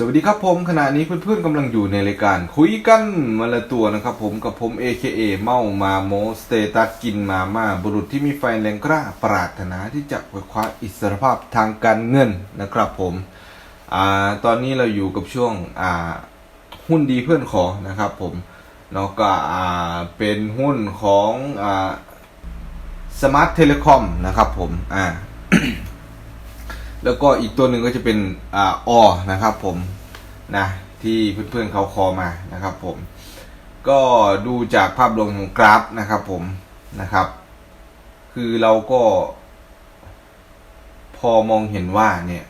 สวัสดีครับผมขณะนี้เพื่อนๆกำลังอยู่ในรายการคุยกันมาละตัวนะครับผมกับผม AKA เมามาโมสเตตัสกินมาม่าบุรุษที่มีไฟแรงกล้าปรารถนาที่จะคว้าอิสรภาพทางการเงินนะครับผมอ่าตอนนี้เราอยู่กับช่วงอ่าหุ้นดีเพื่อนขอนะครับผมเนาะก็อ่าเป็นหุ้นของอ่าสมาร์ทเทเลคอมนะครับผมอ่า แล้วก็อีกตัวหนึ่งก็จะเป็นอ่าอนะครับผมนะที่เพื่อนๆเขาคอมานะครับผม ก็ดูจากภาพรวมของกราฟนะครับผมนะครับ คือเราก็ พอมองเห็นว่าเนี่ย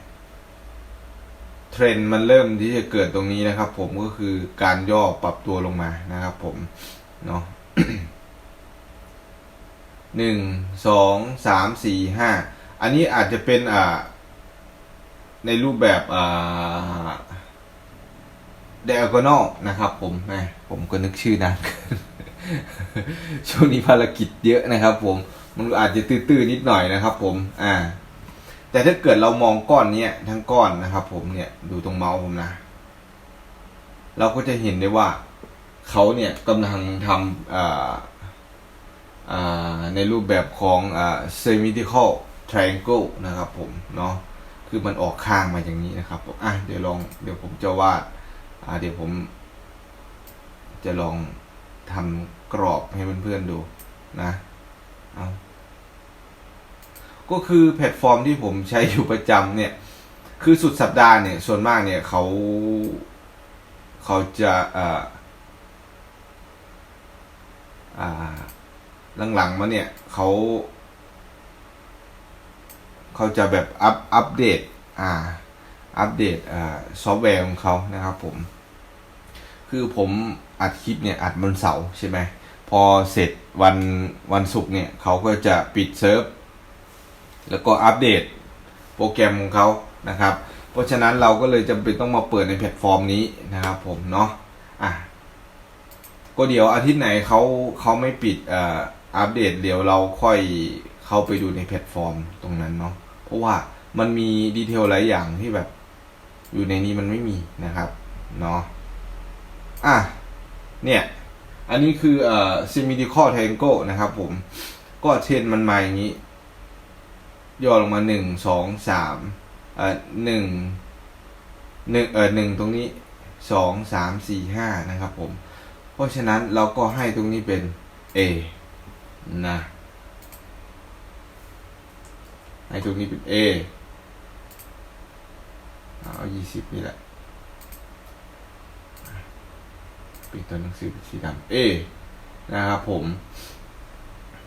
เทรนด์มันเริ่มที่จะเกิดตรงนี้นะครับ ผมก็คือการย่อปรับตัวลงมานะครับ ผมเนาะหนึ่งสองสามสี่ห้าอันนี้อาจจะเป็นอ่า ในรูปแบบอ่า diagonal นะครับผมแหมผมก็นึกชื่อนานช่วงนี้ภารกิจเยอะนะครับ ผมมันอาจจะตื้อๆนิดหน่อยนะครับ ผม อ่า แต่ถ้าเกิดเรามองก้อนเนี้ยทั้งก้อนนะครับ ผมเนี่ยดูตรงเมาส์ผมนะ เราก็จะเห็นได้ว่าเขาเนี่ยกำลังทำอ่าในรูปแบบของ symmetrical triangle นะครับผมเนาะ คือมันออกข้างมาอย่างนี้นะครับผมอะเดี๋ยวลองเดี๋ยวผมจะวาดอ่าเดี๋ยวผม จะลองทำกรอบให้เพื่อนๆดูนะเอาก็คือแพลตฟอร์มที่ผมใช้อยู่ประจำเนี่ย คือสุดสัปดาห์เนี่ย ส่วนมากเนี่ยเขาเขาจะอ่าอ่าหลังๆมาเนี่ยเขา เขาจะแบบอัปอัปเดตอ่าอัปเดตอ่าซอฟต์แวร์ของเขานะครับผม คือผมอัดคลิปเนี่ยอัดวันเสาร์ใช่ไหมพอเสร็จวันวันศุกร์เนี่ยเขาก็จะปิดเซิร์ฟแล้วก็อัปเดตโปรแกรมของเขานะครับ เพราะฉะนั้นเราก็เลยจำเป็นต้องมาเปิดในแพลตฟอร์มนี้นะครับผมเนาะอะก็เดี๋ยวอาทิตย์ไหนเขาเขาไม่ปิดอ่าอัปเดตเดี๋ยวเราค่อยเข้าไปดูในแพลตฟอร์มตรงนั้นเนาะ เพราะว่ามันมีดีเทลหลายอย่างที่แบบ อยู่ในนี้มันไม่มีนะครับเนาะอะเนี่ย อันนี้คือเอ่อ symmetrical triangle นะครับผมก็เทนมันมาอย่างนี้ ย่อลงมาหนึ่งสองสามเอ่อหนึ่งหนึ่งเอ่อหนึ่งตรงนี้สองสามสี่ห้านะครับผม เพราะฉะนั้นเราก็ให้ตรงนี้เป็น A นะ ให้ตรงนี้เป็น A เอายี่สิบนี่แหละปิดตัวหนังสือเป็นสีดำ A นะครับผม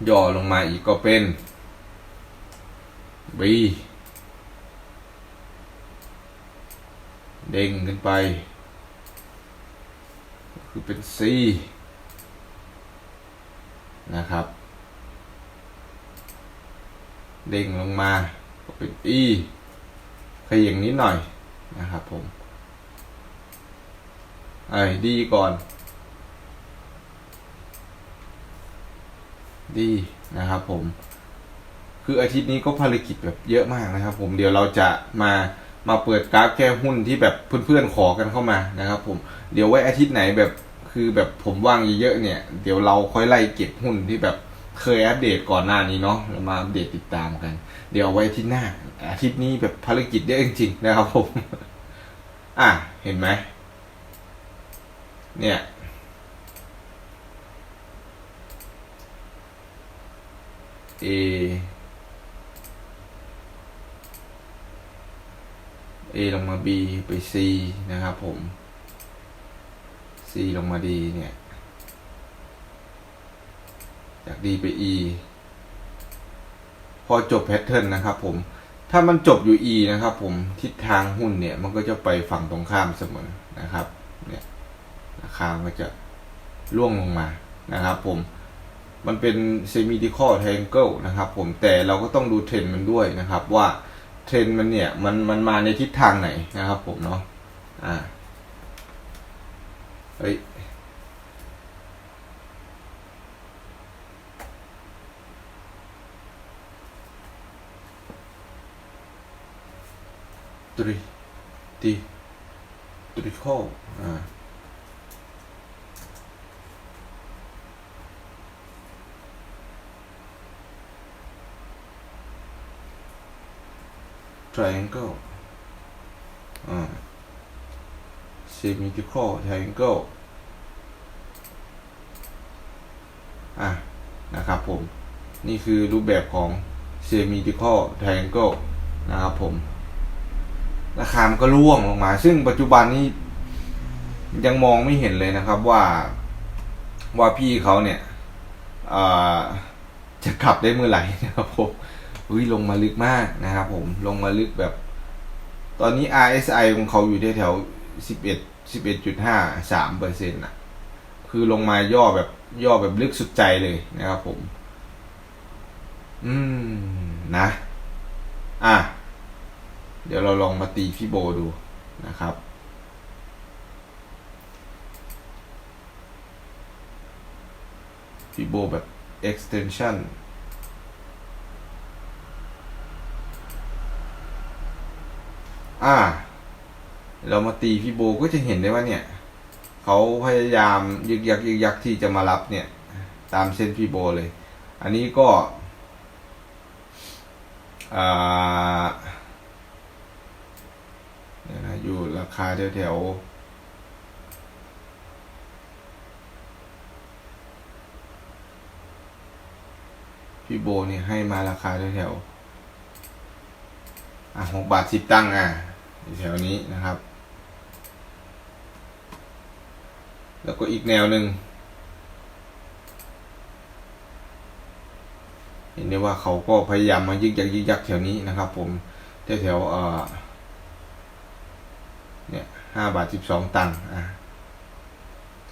ย่อลงมาอีกก็เป็น B เด้งขึ้นไปก็คือเป็น C นะครับ เด้งลงมาก็เป็น E ขย่งนิดหน่อยนะครับผมไอ้ดีก่อน ดีนะครับผม คืออาทิตย์นี้ก็ภารกิจแบบเยอะมากนะครับ ผมเดี๋ยวเราจะมามาเปิดกราฟแค่หุ้นที่แบบเพื่อนๆขอกันเข้ามานะครับ ผมเดี๋ยวไว้อาทิตย์ไหนแบบคือแบบผมว่างเยอะๆเนี่ย เดี๋ยวเราค่อยไล่เก็บหุ้นที่แบบ เคยอัปเดตก่อนหน้านี้เนาะแล้วมาอัปเดตติดตามกัน เดี๋ยวไว้อาทิตย์หน้า อาทิตย์นี้แบบภารกิจเยอะจริงๆนะครับผม อะ เห็นไหม เนี่ย A A ลงมา B ไป C นะครับผม C ลงมา D เนี่ย จาก D ไป E พอจบแพทเทิร์นนะครับผม ถ้ามันจบอยู่ E นะครับผม ทิศทางหุ้นเนี่ย มันก็จะไปฝั่งตรงข้ามเสมอนะครับ เนี่ยราคาก็จะล่วงลงมานะครับผม มันเป็น symmetrical triangle นะครับผม แต่เราก็ต้องดูเทรนด์มันด้วยนะครับว่าเทรนด์มันเนี่ย มันมันมาในทิศทางไหนนะครับผมเนาะ อ่า เฮ้ย ตริตีตริโคอ่าทริแองเกิลอ่าเซมิติคอลทริแองเกิลอะนะครับผม นี่คือรูปแบบของ symmetrical triangle นะครับผม ราคามันก็ร่วงลงมา ซึ่งปัจจุบันนี้ยังมองไม่เห็นเลยนะครับว่าว่าพี่เขาเนี่ยจะกลับได้เมื่อไหร่นะครับผมอุ้ยลงมาลึกมากนะครับผมลงมาลึกแบบ ตอนนี้ RSI ของเขาอยู่ที่แถวสิบเอ็ดสิบเอ็ดจุดห้าสามเปอร์เซ็นต์่ะคือลงมาย่อแบบย่อแบบลึกสุดใจเลยนะครับผม อืมนะ อะ เดี๋ยวเราลองมาตีพี่โบดูนะครับ พี่โบแบบ extension อ่า เรามาตีพี่โบก็จะเห็นได้ว่าเนี่ยเขาพยายามยึกยักยึกยักที่จะมารับเนี่ย ตามเส้นพี่โบเลย อันนี้ก็อ่า นะอยู่ราคาแถวแถวๆพี่โบเนี่ยให้มาราคาแถวแถวๆอะหกบาทสิบตังค์อะแถวนี้นะครับ แล้วก็อีกแนวหนึ่งเห็นได้ว่าเขาก็พยายามมายึกยักยึกยักแถวนี้นะครับ ผมแถวแถวๆเอ่อ เนี่ยห้าบาทสิบสองตังค์อะ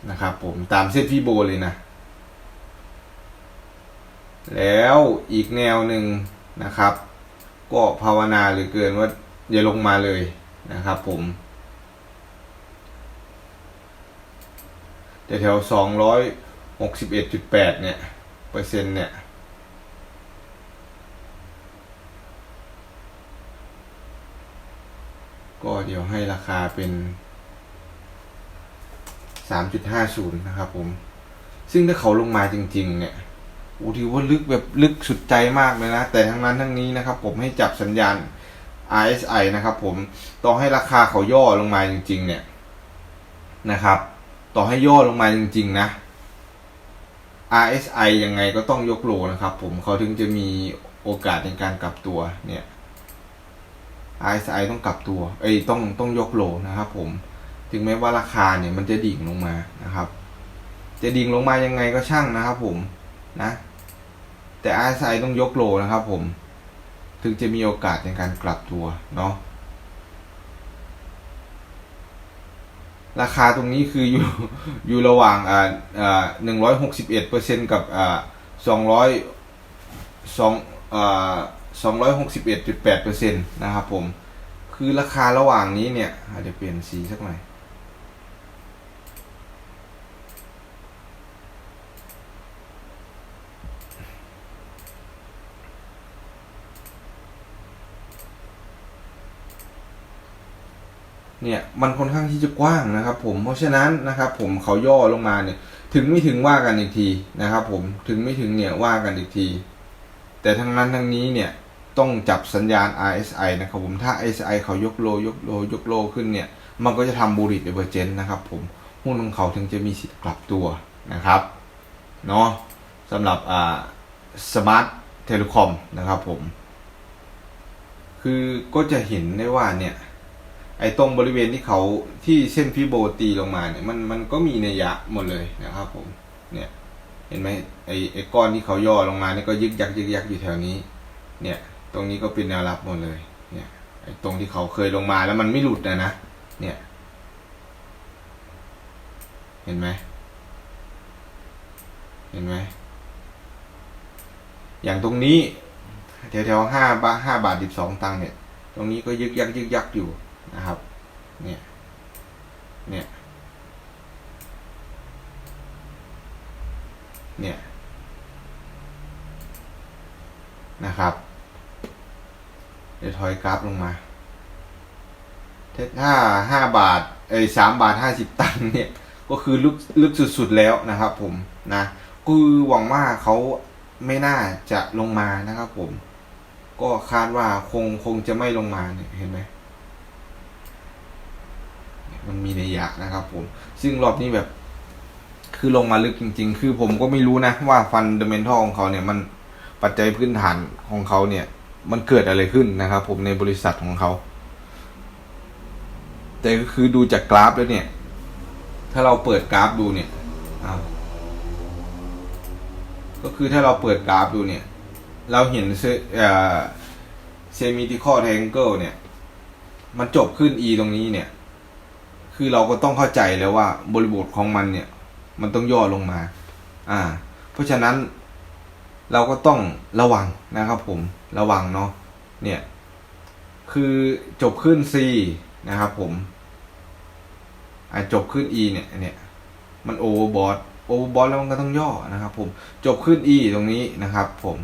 นะครับผมตามเส้นพี่โบเลยนะ แล้วอีกแนวหนึ่งนะครับ ก็ภาวนาหรือเกินว่าอย่าลงมาเลยนะครับผมแถวสองร้อยหกสิบเอ็ดจุดแปดเนี่ย เปอร์เซ็นต์เนี่ย ก็เดี๋ยวให้ราคาเป็น 3.50 นะครับผม ซึ่งถ้าเขาลงมาจริง ๆ เนี่ยโอ้ถือว่าลึกแบบลึกสุดใจมากเลยนะ แต่ทั้งนั้นทั้งนี้นะครับ ผมให้จับสัญญาณ RSI นะครับ ผมต่อให้ราคาเขาย่อลงมาจริง ๆ เนี่ยนะครับ ต่อให้ย่อลงมาจริง ๆ นะ RSI ยังไงก็ต้องยกโลนะครับ ผมเขาถึงจะมีโอกาสในการกลับตัวเนี่ย RSI ต้องกลับตัวเอ้ยต้องต้องยกโลนะครับผม ถึงแม้ว่าราคาเนี่ยมันจะดิ่งลงมานะครับ จะดิ่งลงมายังไงก็ช่างนะครับผมนะแต่ RSI ต้องยกโลนะครับผม ถึงจะมีโอกาสในการกลับตัวเนาะราคาตรงนี้คืออยู่อยู่ระหว่างอ่าอ่าหนึ่งร้อยหกสิบเอ็ดเปอร์เซ็นกับอ่าสองร้อยสองอ่า สองร้อยหกสิบเอ็ดจุดแปดเปอร์เซ็นต์นะครับผม คือราคาระหว่างนี้เนี่ยอาจจะเปลี่ยนสีสักหน่อยเนี่ยมันค่อนข้างที่จะกว้างนะครับ ผมเพราะฉะนั้นนะครับผมเขาย่อลงมาเนี่ย ถึงไม่ถึงว่ากันอีกทีนะครับ ผมถึงไม่ถึงเนี่ยว่ากันอีกที แต่ทั้งนั้นทั้งนี้เนี่ยต้องจับสัญญาณ RSI นะครับผมถ้า RSI เขายกโลยกโลยกโลขึ้นเนี่ย มันก็จะทำบูริตเอเวอร์เจนนะครับผมหุ้นของเขาถึงจะมีสิทธิ์กลับตัวนะครับเนาะสำหรับอ่าสมาร์ทเทเลคอมนะครับผม คือก็จะเห็นได้ว่าเนี่ย ไอ้ตรงบริเวณที่เขาที่เส้นฟิโบตีลงมาเนี่ย มันมันก็มีนัยยะหมดเลยนะครับผมเนี่ย เห็นไหมไอ้ไอ้ก้อนที่เขาย่อลงมานี่ก็ยึกยักยึกยักอยู่แถวนี้ เนี่ย ตรงนี้ก็เป็นแนวรับหมดเลย เนี่ยไอตรงที่เขาเคยลงมาแล้วมันไม่หลุดนะนะเนี่ย เห็นไหมเห็นไหมอย่างตรงนี้แถวแถวห้าบาทห้าบาทสิบสองตังค์เนี่ย ตรงนี้ก็ยึกยักยึกยักอยู่นะครับ เนี่ย เนี่ย เนี่ยนะครับ เดี๋ยวถอยกราฟลงมาถ้าห้าบาทไอ้สามบาทห้าสิบตังค์เนี่ย ก็คือลึกลึกสุดๆแล้วนะครับผมนะคือหวังว่าเขาไม่น่าจะลงมานะครับผม ก็คาดว่าคงคงจะไม่ลงมาเนี่ยเห็นไหมมันมีในยะนะครับผม ซึ่งรอบนี้แบบ คือลงมาลึกจริง ๆ คือผมก็ไม่รู้นะว่าฟันเดเมนทัลของเขาเนี่ยมันปัจจัยพื้นฐานของเขาเนี่ย มันเกิดอะไรขึ้นนะครับ ผมในบริษัทของเขา แต่ก็คือดูจากกราฟแล้วเนี่ย ถ้าเราเปิดกราฟดูเนี่ยอ้าวก็คือถ้าเราเปิดกราฟดูเนี่ย เราเห็นเซเซมิติคอแทงเกิลเนี่ย มันจบขึ้น e ตรงนี้เนี่ย คือเราก็ต้องเข้าใจแล้วว่าบริบทของมันเนี่ย มันต้องย่อลงมา อ่า เพราะฉะนั้นเราก็ต้องระวังนะครับผมระวังเนาะเนี่ย คือจบขึ้น c นะครับผมอ่าจบขึ้น e เนี่ยเนี่ยมันโอเวอร์บอทโอเวอร์บอทแล้วมันก็ต้องย่อนะครับผมจบขึ้น e ตรงนี้นะครับ ผม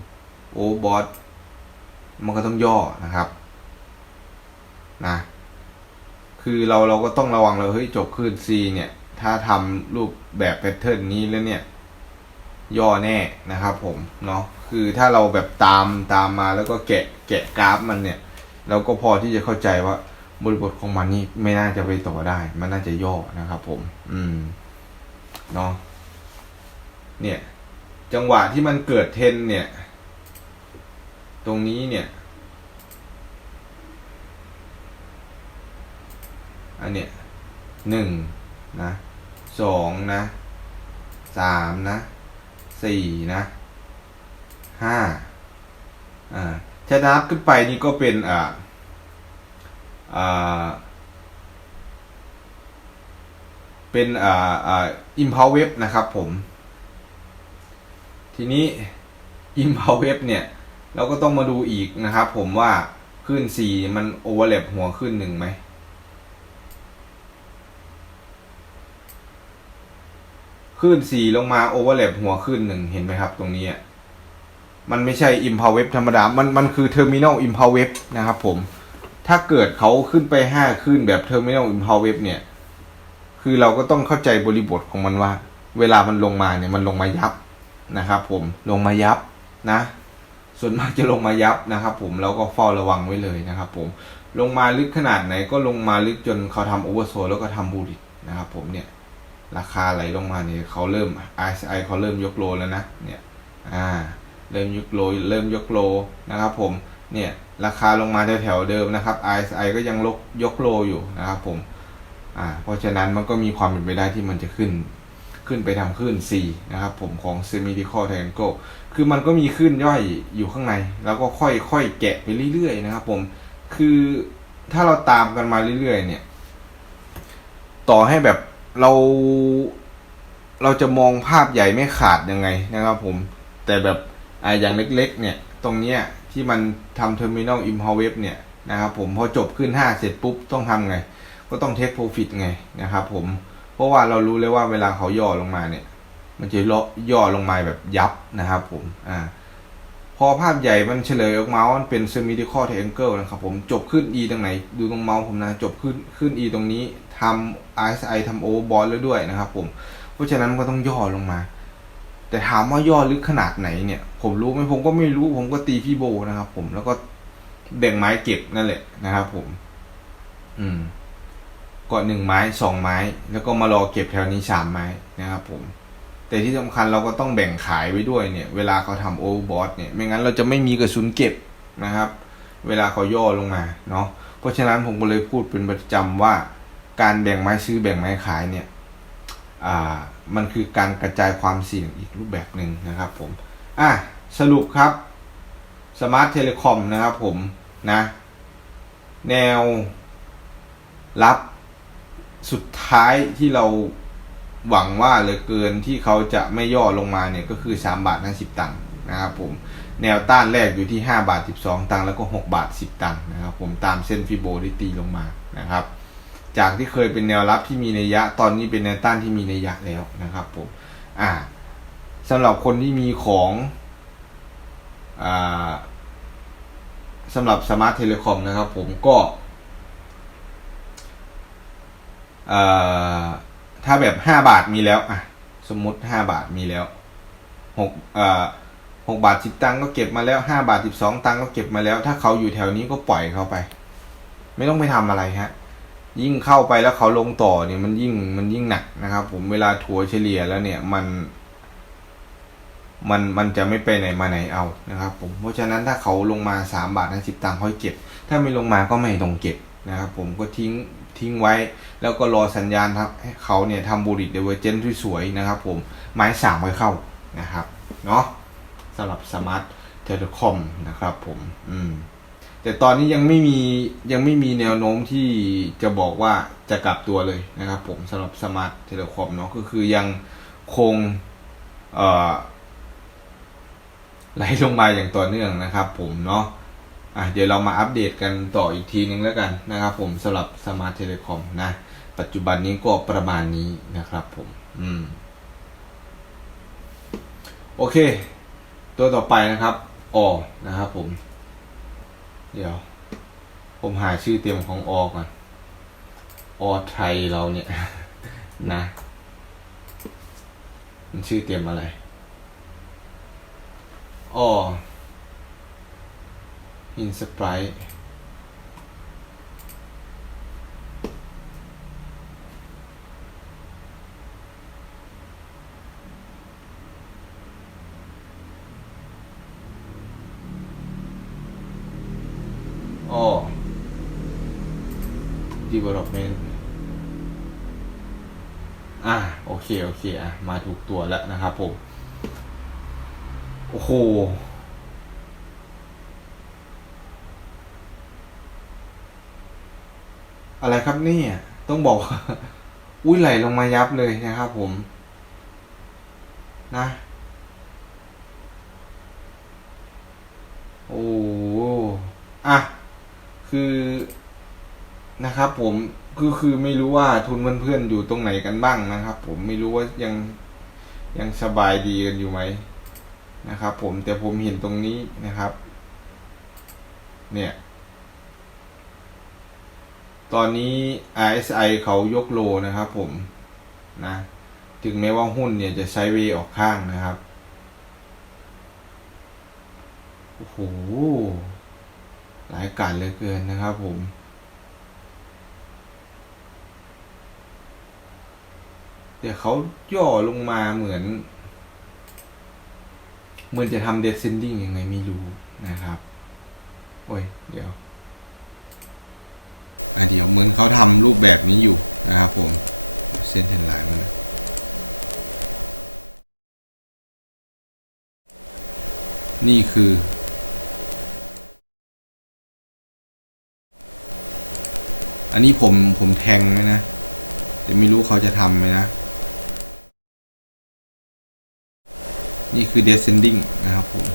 โอเวอร์บอทมันก็ต้องย่อนะครับนะคือเราเราก็ต้องระวังเราเฮ้ยจบขึ้น C เนี่ย ถ้าทำรูปแบบแพทเทิร์นนี้แล้วเนี่ย ย่อแน่นะครับผมเนาะคือถ้าเราแบบตามตามมาแล้วก็แกะแกะกราฟมันเนี่ย เราก็พอที่จะเข้าใจว่าบริบทของมันนี่ไม่น่าจะไปต่อได้ มันน่าจะย่อนะครับผม อืมเนาะเนี่ย จังหวะที่มันเกิดเทนเนี่ย ตรงนี้เนี่ย อันเนี้ยหนึ่ง นะสองนะสามนะสี่นะห้าอ่าถ้านับขึ้นไปนี่ก็เป็นอ่าอ่าเป็นอ่าอ่าอิมพาวเว็บนะครับผม ทีนี้อิมพาวเว็บเนี่ย เราก็ต้องมาดูอีกนะครับผมว่าขึ้นสี่มันโอเวอร์แลปหัวขึ้นหนึ่งไหม ขึ้นสี่ลงมาโอเวอร์แลปหัวขึ้นหนึ่งเห็นไหมครับ ตรงนี้มันไม่ใช่ i m p a l Web ธรรมดา มันมันคือ Terminal i m p a l Web นะครับผม ถ้าเกิดเขาขึ้นไปห้าขึ้นแบบ Terminal i m p a l Web เวฟเนี่ย คือเราก็ต้องเข้าใจบริบทของมันว่า เวลามันลงมาเนี่ยมันลงมายับนะครับผมลงมายับนะ ส่วนมากจะลงมายับนะครับผมเราก็เฝ้าระวังไว้เลยนะครับผมลงมาลึกขนาดไหนก็ลงมาลึกจนเขาทำโอเวอร์โซแล้วก็ทำบูรินะครับผมเนี่ย ราคาไหลลงมาเนี่ยเขาเริ่ม RSI เขาเริ่มยกโลแล้วนะเนี่ยอ่าเริ่มยกโลเริ่มยกโลนะครับผมเนี่ยราคาลงมาแถวๆเดิมนะครับ RSI ก็ยังลกยกโลอยู่นะครับผมอ่าเพราะฉะนั้นมันก็มีความเป็นไปได้ที่มันจะขึ้นขึ้นไปทำขึ้น C นะครับผมของ Semidical Triangle คือมันก็มีขึ้นย่อยอยู่ข้างใน แล้วก็ค่อยๆแกะไปเรื่อยๆนะครับผมคือถ้าเราตามกันมาเรื่อยๆเนี่ย ต่อให้แบบ เราเราจะมองภาพใหญ่ไม่ขาดยังไงนะครับผม แต่แบบออย่างเล็กๆ เนี่ย ตรงเนี้ยที่มันทำ Terminal i m p a l Web เนี่ยนะครับผมพอจบขึ้น 5 เสร็จปุ๊บ ต้องทำไง ก็ต้อง Take Profit ไงนะครับผม เพราะว่าเรารู้เลยว่าเวลาเขาย่อลงมาเนี่ย มันจะย่อลงมาแบบยับนะครับผมอ่า พอภาพใหญ่มันเฉลยออกมาว่ามันเป็น symmetrical triangle นะครับผมจบขึ้น e ตรงไหน ดูตรงเมาส์ผมนะ จบขึ้นขึ้น e ตรงนี้ทำ RSI ทำ overbought แล้วด้วยนะครับผม เพราะฉะนั้นก็ต้องย่อลงมา แต่ถามว่าย่อลึกขนาดไหนเนี่ย ผมรู้ไหมผมก็ไม่รู้ ผมก็ตีพี่โบนะครับผมแล้วก็แบ่งไม้เก็บนั่นแหละนะครับผม อืมก็หนึ่งไม้สองไม้ แล้วก็มารอเก็บแถวนี้สามไม้นะครับผม แต่ที่สำคัญเราก็ต้องแบ่งขายไว้ด้วยเนี่ยเวลาเขาทำโอเวอร์บอทเนี่ยไม่งั้นเราจะไม่มีกระสุนเก็บนะครับ เวลาเขาย่อลงมาเนาะเพราะฉะนั้นผมก็เลยพูดเป็นประจำว่า การแบ่งไม้ซื้อแบ่งไม้ขายเนี่ยอ่ามันคือการกระจายความเสี่ยงอีกรูปแบบหนึ่งนะครับผมอะสรุปครับสมาร์ทเทเลคอมนะครับผมนะแนวรับสุดท้ายที่เรา หวังว่าเหลือเกินที่เขาจะไม่ย่อลงมาเนี่ยก็คือ3บาท50ตังค์นะครับผมแนวต้านแรกอยู่ที่ 5 บาท 12 ตังค์แล้วก็ 6 บาท 10 ตังค์นะครับผมตามเส้นฟิโบที่ตีลงมานะครับ จากที่เคยเป็นแนวรับที่มีนัยยะ ตอนนี้เป็นแนวต้านที่มีนัยยะแล้วนะครับผมอ่าสำหรับคนที่มีของอ่าสำหรับสมาร์ทเทเลคอมนะครับผมก็อ่อ ถ้าแบบห้าบาทมีแล้วอะสมมติห้าบาทมีแล้วหกเอ่อหกบาทสิบตังค์ก็เก็บมาแล้วห้าบาทสิบสองตังค์ก็เก็บมาแล้ว ถ้าเขาอยู่แถวนี้ก็ปล่อยเขาไป ไม่ต้องไปทำอะไรฮะ ยิ่งเข้าไปแล้วเขาลงต่อเนี่ยมันยิ่งมันยิ่งหนักนะครับ ผมเวลาถัวเฉลี่ยแล้วเนี่ยมัน มันมันจะไม่ไปไหนมาไหนเอานะครับ ผมเพราะฉะนั้นถ้าเขาลงมาสามบาทห้าสิบตังค์ค่อยเก็บ ถ้าไม่ลงมาก็ไม่ต้องเก็บนะครับ ผมก็ทิ้ง ทิ้งไว้ แล้วก็รอสัญญาณครับให้เขาเนี่ยทำบูริตเดเวอร์เจนที่สวยๆนะครับผมไม้สามไว้เข้านะครับเนาะสำหรับสมาร์ทเทเลคอมนะครับผมอืมแต่ตอนนี้ยังไม่มียังไม่มีแนวโน้มที่จะบอกว่าจะกลับตัวเลยนะครับผมสำหรับสมาร์ทเทเลคอมเนาะก็คือยังคงเอ่อไหลลงมาอย่างต่อเนื่องนะครับผมเนาะ อะเดี๋ยวเรามาอัปเดตกันต่ออีกทีนึงแล้วกันนะครับผมสำหรับสมาร์ทเทเลคอมนะ ปัจจุบันนี้ก็ประมาณนี้นะครับผม อืม โอเค ตัวต่อไปนะครับออนะครับผม เดี๋ยว ผมหาชื่อเต็มของออก่อนออไทยเราเนี่ยนะ มันชื่อเต็มอะไรออ อินสปายออ development อะโอเค โอเค อะ มาถูกตัวแล้วนะครับผม โอ้โห อะไรครับเนี่ย ต้องบอกอุ้ยไหลลงมายับเลยนะครับผม นะ โอ้อะคือนะครับ ผมคือคือไม่รู้ว่าทุนเพื่อนๆอยู่ตรงไหนกันบ้างนะครับ ผมไม่รู้ว่ายังยังสบายดีกันอยู่ไหมนะครับ ผมแต่ผมเห็นตรงนี้นะครับ เนี่ย ตอนนี้ RSI เขายกโลนะครับผมนะถึงแม้ว่าหุ้นเนี่ยจะไซด์เวย์ออกข้างนะครับโอ้โหหลายการเหลือเกินนะครับผม เดี๋ยวเขาย่อลงมาเหมือน เหมือนจะทำเด s เซนดิ้งยังไงไม่รู้นะครับ โอ้ย เดี๋ยว อะเดี๋ยวเหมือนเขาทำรูปแบบนี้อยู่นะครับผม เส้นเทนไลน์มันนะนี่คือ อันนี้ผมผมแทงไหมนะแต่ไม่รู้เขาจะทำไหมนะ นี่คือ descending นะครับผม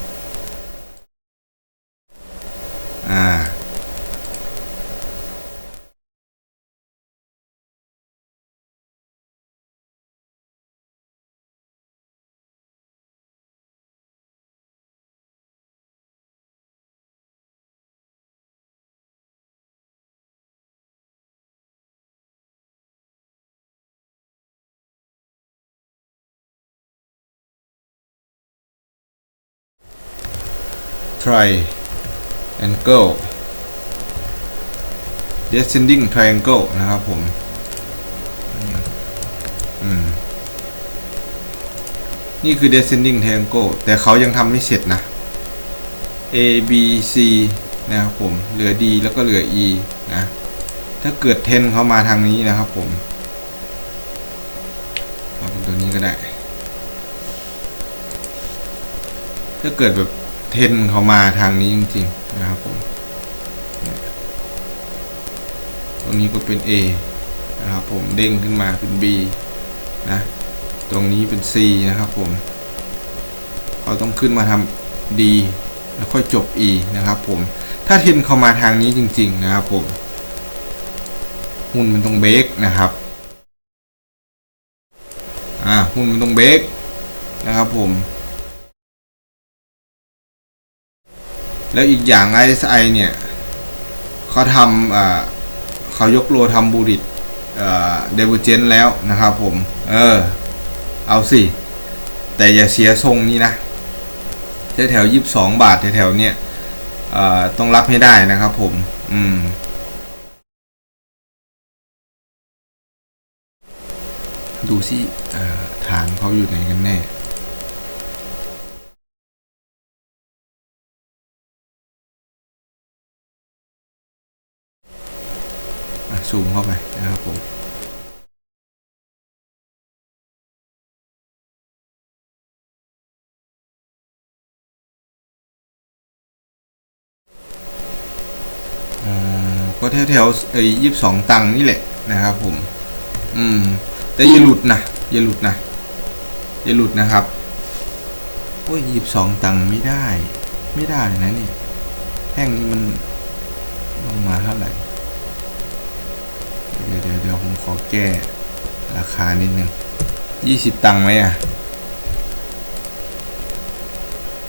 triangle descending triangle นะครับผมอืมนี่คือ descending triangle แต่เขายังทำไม่เสร็จนะ A B C นะครับผม เหลือ D แล้วก็เหลือ E นะ ถ้าเกิด 10 เข้ามาทางนี้นะครับผมเอาเป็นตัวนี้ก็ได้ ถ้าเกิดแบบ เทนเขามาทางนี้จริงๆนะครับผมตรงนี้ก็เป็น A นะครับผมเด้งขึ้นมาเป็น B นะ ตรงนี้เป็น C นะครับผมเขาต้องขึ้นมาทำ D แล้วค่อยจบ E นะครับผมถ้าเทนเขามาทางนี้จริง ๆ นะครับผมหุ้นมันต้องเบรกนะครับอ่าหุ้นมันต้องเบรกนะครับผม แล้วอีกอย่าง ISI เนี่ยเขาทำเขายกโลทำบูริตเดเวอร์เจนแล้วนะครับผม เออ เอาสิ แต่อย่าเสียทรงนี้นะแถวแถวยี่สิบสองบาทแถวแถวๆเนี่ยต้องรับให้ได้นะครับผม อืมดูสิฐานเขาอยู่ไหนกันแน่ ซูมเข้าไปนะครับผมก็แถวแถวๆไอ้ยี่สิบสองตังนี่แหละนะครับผม อืม แต่อย่าหลุดนะอย่าหลุดนะอย่าหลุดนะครับ โอ้ยยี่สิบสองตังไม่ได้ ไม่ได้นะเนี่ยแท่งนี้มันลงมาเท่าไหร่ ดี๋ยวเดี๋ยวเดี๋ยวผมขอแก้ราคานิดนึงยี่สิบตังค์ไหมอะ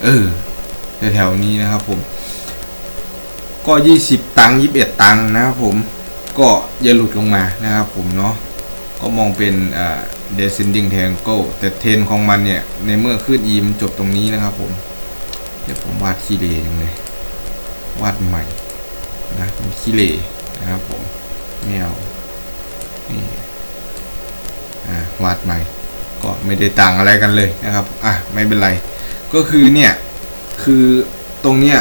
เออแถวๆนี้นะครับผม ก็ยี่สิบตังค์ยี่สิบเอ็ดตังค์นะครับผม ก็อย่าหลุดลงมานะครับผมเนาะ ก็มองเป็นอ่า descending triangle แต่เทนของมันเนี่ย ในเมื่อขึ้น e มันจบตรงนี้นะครับผม เดี๋ยวผมวาดขี้เลยังเลยวาดใหม่นะเป็นขี้เลนะครับผมไม่เอา นี่อ่าวาดใหม่ ก็ไม่ได้ต่างอะไรกันเลยนะครับ อะไม่เป็นไร ก็คือเนี่ยคือตรงเนี้ย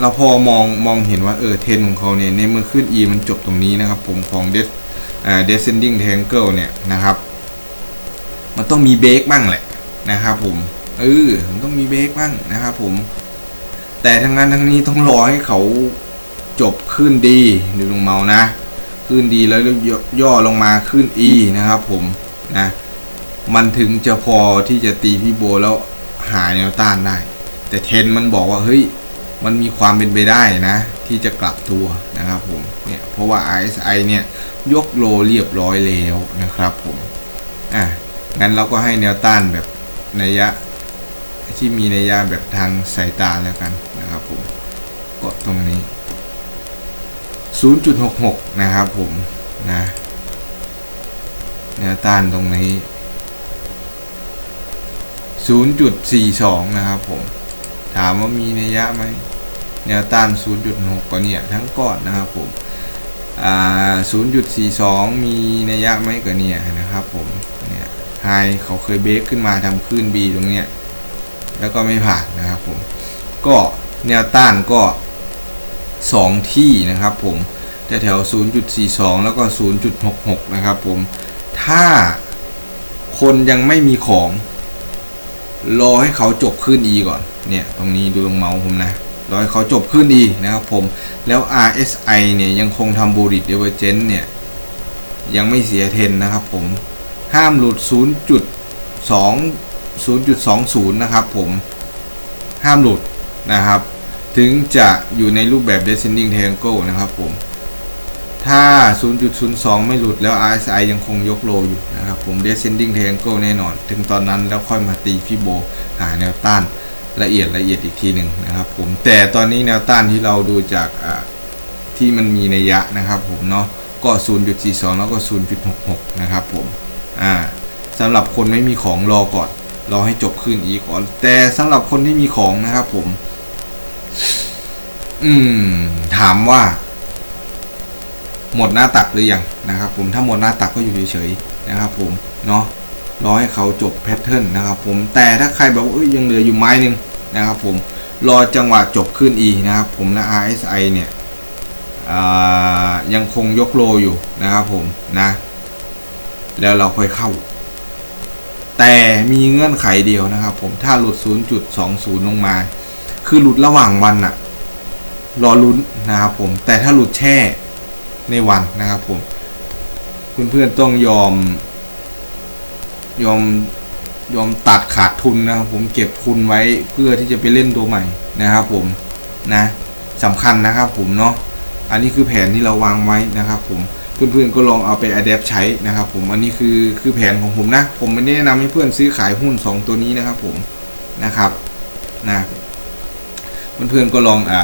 เราพอมองมองเห็นว่าเออเทนของเขาเนี่ยในเมื่อขึ้น e มันจบตรงนี้นะครับผมของ des อ่า descending triangle เนี่ยนะครับ มันต้องมีเบรกบ้างแหละนะครับผมเออมันต้องมีเบรกบ้างนะครับผม แต่ทั้งนั้นทั้งนี้ต้องรอให้เขาจบขึ้นดีดูลงเมานะ ขึ้นดีแล้วย่อย่อลงมาขึ้น E นะครับผมนะ มันถึงจะพอที่จะตีพี่โบแล้วหาแนวต้านได้ แต่เทนมันบอกว่าเฮ้ยมันมีความเป็นไปได้นะ ที่จะกลับตัวนะครับผมเนี่ยเพราะว่า RSI เนี่ยยกโลเรียบร้อยแล้วนะครับผมอะงั้นเราก็ให้แนวต้านแบบนัยยะที่มีนัยยะแบบทางสายตาแล้วกันนะครับผมก็ตรงนี้ 0.66 นะครับผมนะแนวต้านตรงนี้ 0.42 นะครับผม ถามว่ามีนัยยะไหมแนวต้าน 0.6 ก็เนี่ย ทั้งก้อนนะครับผม อ่า 0.42 มีนัยยะไหมก็เนี่ยนะครับผม เนี่ยไฮเขาเคยเบรกขึ้นมาทำขึ้น B ตรงเนี้ย แล้วก็ไม่ผ่านนะครับผม ก็แนวต้านก็ 2 ที่นะครับผมแถวแถว0.42 แล้วก็ 0.66 นะครับผมถ้าคนยังไม่มีของรอให้เขาจบขึ้น E ก่อนเนี่ยตรงนี้ดูตรงเมาส์ผมนะรอให้เขาจบขึ้น E นะครับผมแล้ว RSI เนี่ยยังคงทำบูริตเดเวอร์เจนเนี่ยยังไม่เสียเทนนะครับผมห้ามหลุด 0.2 0.20 นะครับผมห้ามหลุดนะครับ ถึงจะอยู่ในรูปแบบ descending triangle นะครับผม ถ้า 0.02 ไม่หลุดแล้ว RSI ยังคงยกโลอยู่นะครับผม descending triangle แน่นอน ถึงตอนนั้นแล้วค่อยมาตีพี่โบหาแนวต้านละเอียดละเอียดอีกทีหนึ่งนะครับผม แต่ตอนนี้แนวต้านที่เราดูจากที่มันมีในยยะนะครับผมเนาะ ก็ 0.42 แล้วก็ 0.66 นะครับผม อ่าสำหรับคนไม่มีของรอก่อน รอให้จบขึ้นอีกก่อน แต่สำหรับคนที่มีของนะครับผม อืม ถามว่า หมดหน้าตักหรือยังนะครับผมถ้าหมดหน้าตักก็อยู่เฉยๆนะครับ ผมเนาะรอให้เขาจบแพทเทิร์นนะครับ ผมแต่ถ้าใครบอกว่ายังเหลืออยู่ไม้นึงนะครับ ผมรอจังหวะจบขึ้นอีนะครับ ผมและ RSI เนี่ยยังคงยกโลอยู่นะครับ ผมนะ แล้วเราค่อยเข้า แต่มีเงื่อนไขเดียวนะครับ ผมถ้าหลุด 0.20 ลงมา คือหลุดระหว่างวันอะรอลุ้นนะครับผม แต่ถ้าหลุดแช่ในวันนะครับผม เพื่อนๆต้องยอม ยอมยอมตัดขาดทุนนะครับผมเก็บทุนไว้เพื่อที่จะไปเล่นตัวใหม่นะครับผมนะสำคัญนะครับผมเนาะอันนี้คือแผนที่เราวางไว้นะครับผมเพื่อนๆก็ลองเอาไปอัดแอปใช้นะครับผมอันนี้คือคือแผนของผมนะ ผมไม่ได้แนะนำให้เพื่อนซื้อขายหุ้น 2 ตัวนี้นะครับผมนะครับนะ เพื่อนๆก็ลองอ่า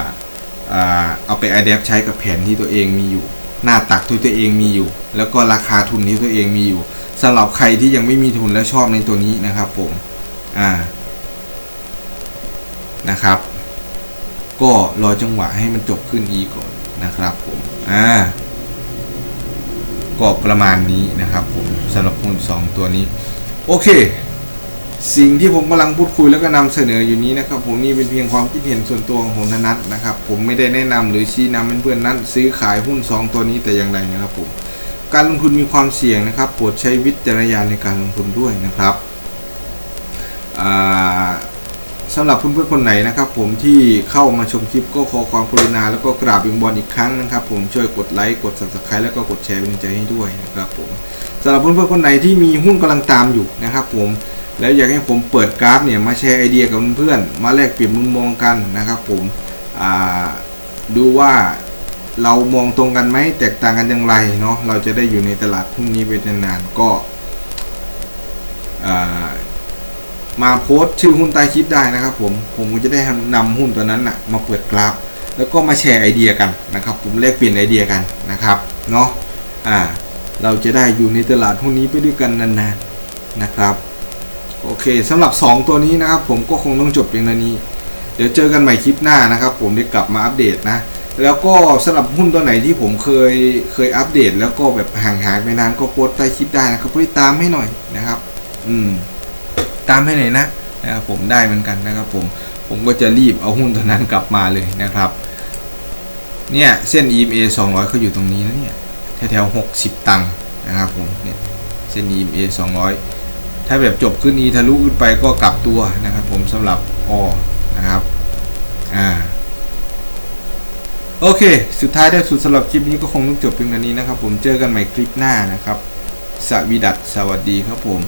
อ่าเอาไปอัดแอปใช้กับแผนที่ตัวเองมีอยู่ หน้าตักที่ตัวเองมีอยู่ แล้วก็ราคาทุนที่ตัวเองมีอยู่สำหรับใครที่ยังไม่มีทุนและชอบในตัวนี้นะครับผมอ่านะครับ ก็รอจังหวะให้มันจบขึ้นอีกก่อนนะครับผมอ่าก็ประมาณนี้นะครับผมสำหรับหุ้นสองตัวนี้ โอเค สิ่งที่ผมกำลังพูดคุยแล้วก็นำเสนออยู่นี้นะครับ ผมนี่เป็นเพียงความคิดเห็นส่วนตัวของผมเท่านั้นนะครับ ผมไม่ได้แนะนำหรือชี้นำเพื่อนๆนั้น ซื้อขายหุ้น 2 ตัวนี้แต่อย่างใดนะครับผมการลงทุนมีความเสี่ยงนะครับโปรดใช้วิจารณญาณในการลงทุนด้วยนะครับอ่าสำหรับเพื่อนๆคนไหนนะครับ ผมที่เข้ามาชมคลิปก็ขอความกรุณาแล้วก็กราบวิงบอลอีกครั้งนะครับ ผมช่วยกดไลค์กด subscribe แล้วก็กดแชร์เป็นใจให้ด้วยนะครับผมสำหรับเพื่อนๆคนไหนที่มีหุ้นกำลังตามอยู่นะครับ ผม แล้วอยากให้ผมเปิดกราฟเนี่ยมาแชร์ไอเดียกับเพื่อนมาแลกเปลี่ยนมุมมองกันนะครับ ผมดูว่าเรามองตรงกันไหมแตกต่างกันอย่างไรเนาะเราจะได้อยู่ในตลาดหุ้นนี้ไปนานๆก็มาโพสต์ชื่อหุ้นใต้คลิปได้นะครับผมผมก็จะได้นำหุ้นตัวนั้นนะมาเปิดกราฟ แล้วก็มาแชร์ไอเดียกันนะครับ ผมแลกเปลี่ยนไอเดียกันนะครับเนาะอ่าเราจะได้อยู่ในตลาดหุ้นนี้ไปด้วยกันนานๆนะครับ โอเคสำหรับ 2 ตัวนี้นะครับ ผมก็คงต้องจบเพียงเท่านี้ เดี๋ยวเจอกันใหม่คลิปหน้านะครับ ผมได้กลับมาอัปเดตนะ แล้วก็สำหรับหุ้นตัวไหนที่ผมเคยเคยอัปเดต แล้วก็แบบห่างหายไปนานก็โพสต์ใต้คลิปได้นะครับไปตามให้หน่อยนะครับ อืม ตามให้หน่อยนะนะครับผมได้เหมือนกันนะครับ ผมผมก็จะรีบเอาหุ้นตัวนั้นกลับมาเลยนะครับ เนี่ยเส้น EMA 200เขาอยู่ตรงนี้นะเนี่ยแถวๆ60 ตังค์นะครับผมเนี่ยเส้น EMA 200 ถ้าแบบจบขึ้นอีทะลุขึ้นไปก็กลับตัวนะครับผมสำหรับอนะครับอ่าโอเค สุดท้ายได้สุดสำหรับคลิปนี้ก็คงต้องจบเพียงเท่านี้นะครับผมเจอกันใหม่คลิปหน้านะครับ สวีดัสสวัสดีครับผม